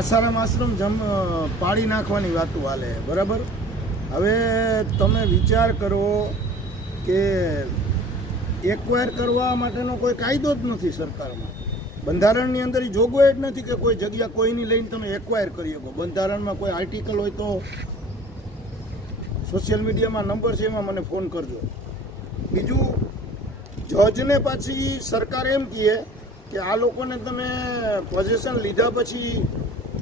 આસારામ આશ્રમ જમ પાડી નાખવાની વાતો હાલે, બરાબર? હવે તમે વિચાર કરો કે એક્વાયર કરવા માટેનો કોઈ કાયદો જ નથી સરકારમાં. બંધારણની અંદર જોગવાઈ જ નથી કે કોઈ જગ્યા કોઈની લઈને તમે એક્વાયર કરી શકો. બંધારણમાં કોઈ આર્ટિકલ હોય તો સોશિયલ મીડિયામાં નંબર છે, એમાં મને ફોન કરજો. બીજું, જજને પાછી સરકાર એમ કહે કે આ લોકોને તમે પોઝિશન લીધા પછી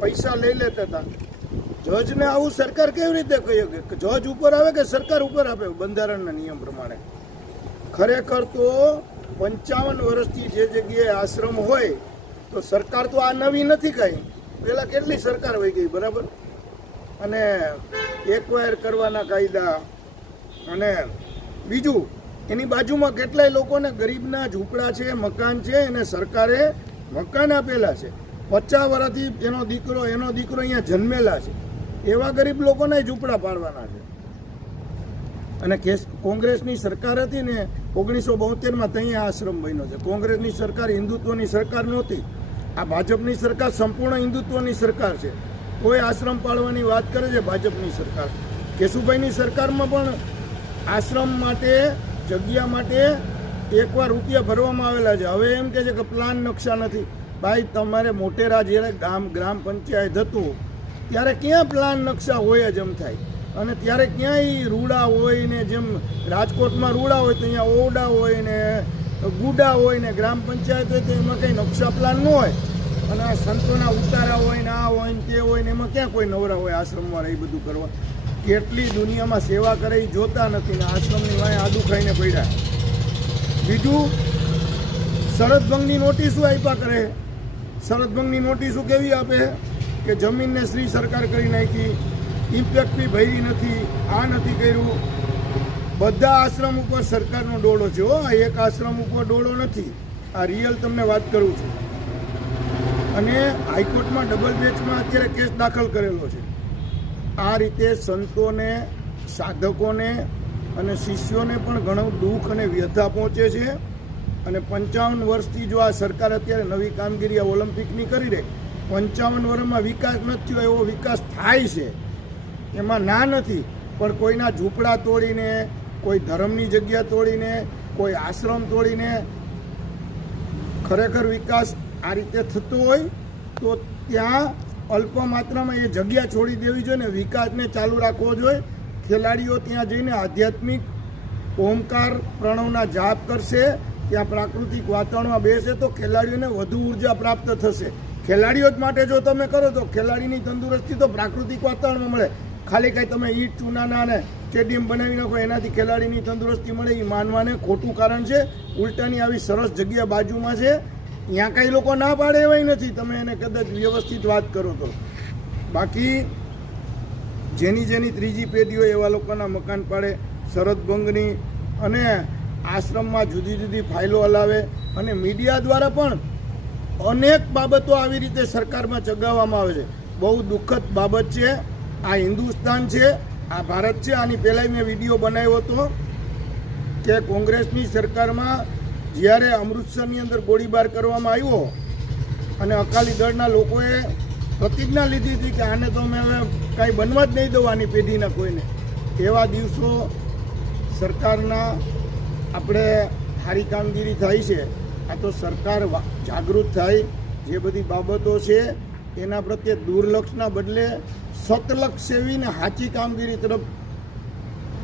પૈસા લઈ લેતા હતા. જજને આવું સરકાર કેવી રીતે કહ્યું કે જજ ઉપર આવે કે સરકાર ઉપર આપે બંધારણના નિયમ પ્રમાણે? ખરેખર તો પંચાવન વર્ષથી જે જગ્યાએ આશ્રમ હોય, તો સરકાર તો આ નવી નથી કાંઈ. પહેલાં કેટલી સરકાર વહી ગઈ, બરાબર? અને એક્વાયર કરવાના કાયદા અને બીજું એની બાજુમાં કેટલાય લોકોને ગરીબના ઝૂંપડા છે, મકાન છે એને સરકારે મકાન આપેલા છે. પચાસ વર્ષથી એનો દીકરો એનો દીકરો અહીંયા જન્મેલા છે. એવા ગરીબ લોકોને ઝૂંપડા પાડવાના છે. અને કેસ, કોંગ્રેસની સરકાર હતી ને, ઓગણીસો બોતેરમાં ત્યાં આશ્રમ બન્યો છે. કોંગ્રેસની સરકાર હિન્દુત્વની સરકાર નહોતી. આ ભાજપની સરકાર સંપૂર્ણ હિન્દુત્વની સરકાર છે. કોઈ આશ્રમ પાડવાની વાત કરે છે ભાજપની સરકાર. કેશુભાઈની સરકારમાં પણ આશ્રમ માટે જગ્યા માટે એકવાર રૂપિયા ભરવામાં આવેલા છે. હવે એમ કે છે કે પ્લાન નકશા નથી. ભાઈ, તમારે મોટેરા જ્યારે ગામ, ગ્રામ પંચાયત હતું, ત્યારે ક્યાં પ્લાન નકશા હોય જ એમ થાય. અને ત્યારે ક્યાંય રૂડા હોય ને જેમ રાજકોટમાં રૂડા હોય તો અહીંયા ઓરડા હોય ને ગુડા હોય ને ગ્રામ પંચાયત હોય તો એમાં કંઈ નકશા પ્લાન ન હોય. અને આ સંતોના ઉતારા હોય ને આ હોય ને તે હોય ને એમાં ક્યાં કોઈ નવરા હોય આશ્રમમાં રહી બધું કરવા. કેટલી દુનિયામાં સેવા કરે એ જોતા નથી ને આશ્રમની વાંહે આદુ ખાઈને પડ્યા. બીજું શરદભંગની નોટિસો આપ્યા કરે? શરદભંગની નોટિસો કેવી આપે? કે જમીનને શ્રી સરકાર કરી નાખી, ઇમ્પેક્ટ બી નથી, આ નથી કર્યું. બધા આશ્રમ ઉપર સરકારનો ડોળો છે હો એક આશ્રમ ઉપર ડોળો નથી. આ રિયલ તમને વાત કરું છું. અને હાઈકોર્ટમાં ડબલ બેચમાં અત્યારે કેસ દાખલ કરેલો છે. આ રીતે સંતોને, સાધકોને અને શિષ્યોને પણ ઘણું દુઃખ અને વ્યથા પહોંચે છે. અને પંચાવન વર્ષથી જો આ સરકાર અત્યારે નવી કામગીરી આ ઓલિમ્પિકની કરી રહી, પંચાવન વર્ષમાં વિકાસ નથી થયો, એવો વિકાસ થાય છે. એમાં ના નથી, પણ કોઈના ઝૂંપડા તોડીને, કોઈ ધર્મની જગ્યા તોડીને, કોઈ આશ્રમ તોડીને ખરેખર વિકાસ આ રીતે થતો હોય, તો ત્યાં અલ્પ માત્રામાં એ જગ્યા છોડી દેવી જોઈએ ને વિકાસને ચાલુ રાખવો જોઈએ. ખેલાડીઓ ત્યાં જઈને આધ્યાત્મિક ઓમકાર પ્રણવના જાપ કરશે, ત્યાં પ્રાકૃતિક વાતાવરણમાં બેસે તો ખેલાડીઓને વધુ ઊર્જા પ્રાપ્ત થશે. ખેલાડીઓ જ માટે જો તમે કરો તો ખેલાડીની તંદુરસ્તી તો પ્રાકૃતિક વાતાવરણમાં મળે. ખાલી કાંઈ તમે ઈટ, ચૂનાના ને સ્ટેડિયમ બનાવી નાખો, એનાથી ખેલાડીની તંદુરસ્તી મળે. એ માનવાને ખોટું કારણ છે. ઉલટાની આવી સરસ જગ્યા બાજુમાં છે. ત્યાં કાંઈ લોકો ના પાડે એવાય નથી. તમે એને કદાચ વ્યવસ્થિત વાત કરો તો. બાકી જેની જેની ત્રીજી પેઢીઓ એવા લોકોના મકાન પાડે શરદભંગની અને આશ્રમમાં જુદી જુદી ફાઇલો હલાવે અને મીડિયા દ્વારા પણ અનેક બાબતો આવી રીતે સરકારમાં ચગાવવામાં આવે છે. બહુ દુઃખદ બાબત છે. આ હિન્દુસ્તાન છે, આ ભારત છે. આની પહેલાંય મેં વીડિયો બનાવ્યો હતો કે કોંગ્રેસની સરકારમાં જ્યારે અમૃતસરની અંદર ગોળીબાર કરવામાં આવ્યો અને અકાલી દળના લોકોએ પ્રતિજ્ઞા લીધી હતી કે આને તો અમે હવે કાંઈ બનવા જ નહીં દેવાની પેઢીના કોઈને. એવા દિવસો સરકારના આપણે સારી કામગીરી થાય છે. આ તો સરકાર જાગૃત થાય. જે બધી બાબતો છે એના પ્રત્યે દુર્લક્ષના બદલે સતલક્ષ સેવીને સાચી કામગીરી તરફ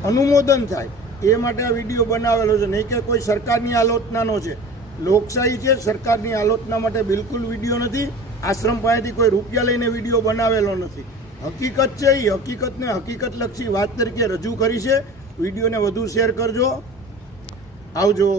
અનુમોદન થાય. એ માટે આ વીડિયો બનાવેલો છે. નહીં કે કોઈ સરકારની આલોચનાનો છે. લોકશાહી છે, સરકારની આલોચના માટે બિલકુલ વીડિયો નથી. આશ્રમ પાસેથી કોઈ રૂપિયા લઈને વીડિયો બનાવેલો નથી. હકીકત છે એ હકીકતને હકીકતલક્ષી વાત તરીકે રજૂ કરી છે. વિડીયોને વધુ શેર કરજો. આવજો.